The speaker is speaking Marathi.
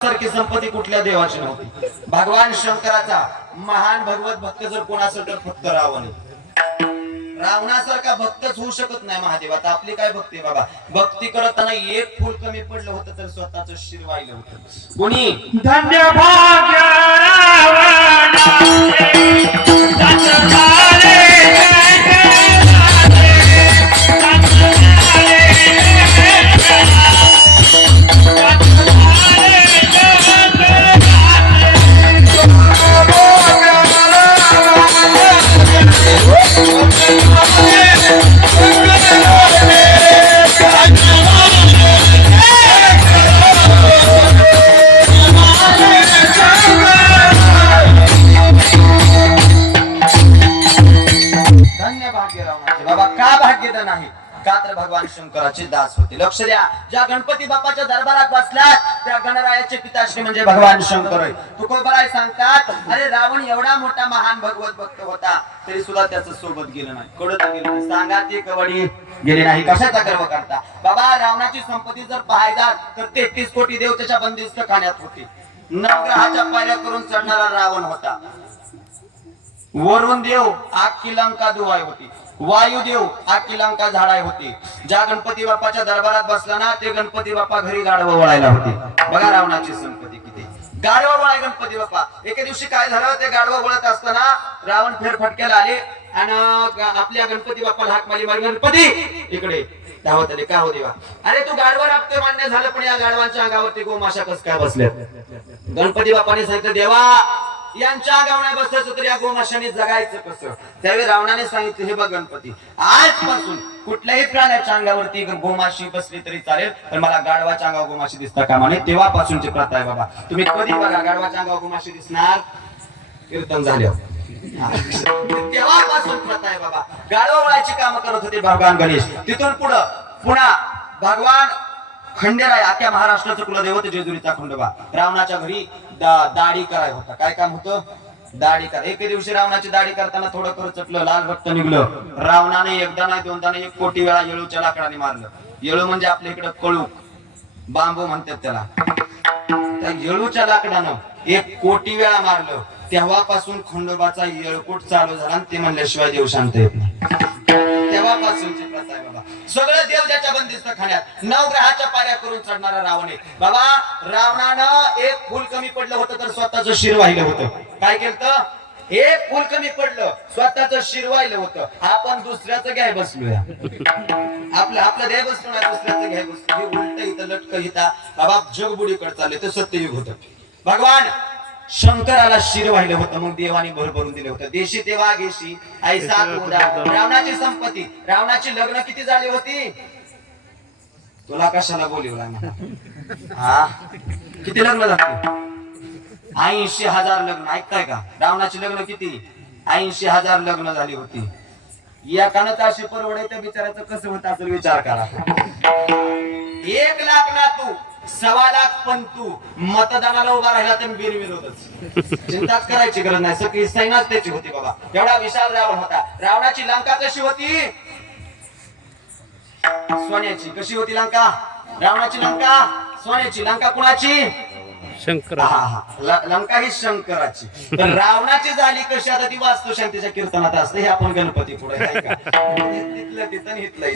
सारखी संपत्ती कुठल्या देवाची नव्हती. भगवान शंकराचा महान भगवत भक्त जर कोण असेल तर फक्त रावण रावणासारखा भक्तच होऊ शकत नाही महादेवात आपली काय भक्ती बाबा? भक्ती करताना एक फूल कमी पडलं होतं तर स्वतःच शिर वाहिलं होतं. कोणी? धन्य भाग्य रावणाचे बाबा का भाग्यदा नाही का तर भगवान शंकराचे दास होते? लक्ष द्या. ज्या गणपती बाप्पाच्या दरबारात बसल्यात त्या गणरायाचे पिताश्री म्हणजे भगवान शंकर तुकोबराय सांगतात अरे रावण एवढा मोठा महान भगवत भक्त होता तरी सुद्धा त्याचं सोबत गेलं नाही. कडत गेलं नाही. सांगा ती कवडी. गेली नाही. कशाचा गर्व करता? बाबा रावणाची संपत्ती जर पाहायला तर तेहतीस कोटी देव त्याच्या बंदिस्त खाण्यात होते. नवग्रहाच्या पायऱ्या करून चढणारा रावण होता. वरुण देव आखी लंका दुवाय होती. वायुदेव आखी लंका झाडाय होती. ज्या गणपती बाप्पाच्या दरबारात बसला ना ते गणपती बाप्पा घरी गाढव वळायला होते. बघा रावणाची संपत्ती किती. गाडवं वळाय गणपती बाप्पा. एके दिवशी काय झालं ते गाडवं वळत असताना रावण फेरफटक्याला आले आणि आपल्या गणपती बाप्पाला हाक मारी मारी गणपती इकडे. धावत आले. का हो देवा? अरे तू गाडवा राबतोय मान्य झालं पण या गाडवांच्या अंगावरती गोमाशा कस काय बसल्यात? गणपती बाप्पाने सांगितलं देवा यांच्या अंगावर नाही बसायचं तर या गोमाशाने जगायचं कसं? त्यावेळी रावणाने सांगितलं हे बघ गणपती आजपासून कुठल्याही प्राण्याच्या अंगावरती गोमाशी बसली तरी चालेल पण मला गाढवाच्या अंगावर गोमाशी दिसता कामा नये. तेव्हापासूनची प्रथा आहे बाबा. तुम्ही कधी बघा गाढवाच्या अंगावर गोमाशी दिसणार? कीर्तन झाल्यावर हो. तेव्हापासून प्रथा आहे बाबा. गाढवा वळायची काम करत होते भगवान गणेश. तिथून पुढं पुन्हा भगवान खंडेराय आख्या महाराष्ट्राचं कुलदैवत जेजुरीचा खंडोबा. रावणाच्या घरी दाढी कराय होता काय काम होतं? दाढी कर. एके दिवशी रावणाची दाढी करताना थोडं कर चटलं लाल भक्त निघलं. रावणाने एकदा नाही दोनदा नाही एक कोटी वेळा येळूच्या लाकडाने मारलं. येळू म्हणजे आपल्या इकडं कळू. बांबू म्हणतात त्याला. त्या येळूच्या लाकडानं एक कोटी वेळा मारलं. तेव्हापासून खंडोबाचा येळकोट चालू झाला आणि ते म्हणल्याशिवाय देव शांत येत नाही. तेव्हापासूनची प्रथा आहे बाबा. सगळं देव ज्याच्या बंदिस्त खाण्यात नवग्रहाच्या पाऱ्या करून चढणारा रावण आहे. बाबा रावणानं एक फुल कमी पडलं होतं तर स्वतःच शिर वाहिलं होतं. काय केलं एक फुल कमी पडलं स्वतःच शिर वाहिलं होतं. आपण दुसऱ्याचं घ्याय बसलोया. आपलं आपलं घ्याय बसलो ना दुसऱ्याचं घ्याय बसलो. हे उलट इथं लटक इथं. बाबा जगबुडीकडे चालले ते सत्ययुग होत. भगवान शंकराला शिर वाहिलं होतं मग देवाने भर भरून दिलं होतं. देशी तेव्हा घेशी ऐसा रावणाची संपत्ती रावणाची लग्न किती झाली होती? तुला कशाला बोलवला हा? किती लग्न झाली? ऐंशी हजार लग्न ऐकताय का? रावणाची लग्न किती? ऐंशी हजार लग्न झाली होती. एकानं ताशी परवडायचं बिचाराचं कसं होत असेल विचार करा. एक लाख ना तू. सव्वा लाख पण तू मतदानाला उभा राहिला तर बिनविरोधच. चिंताच करायची गरज नाही. सगळी सैनाच त्याची होती बाबा. एवढा विशाल रावण होता. रावणाची लंका कशी होती? सोन्याची. कशी होती लंका? रावणाची लंका? सोन्याची. लंका कुणाची? शंकर हा, हा. लंका ही शंकराची. पण रावणाची झाली कशी? आता ती वास्तुशांतीच्या कीर्तनात असते. हे आपण गणपती पुढे. तिथलं तिथं इथलं.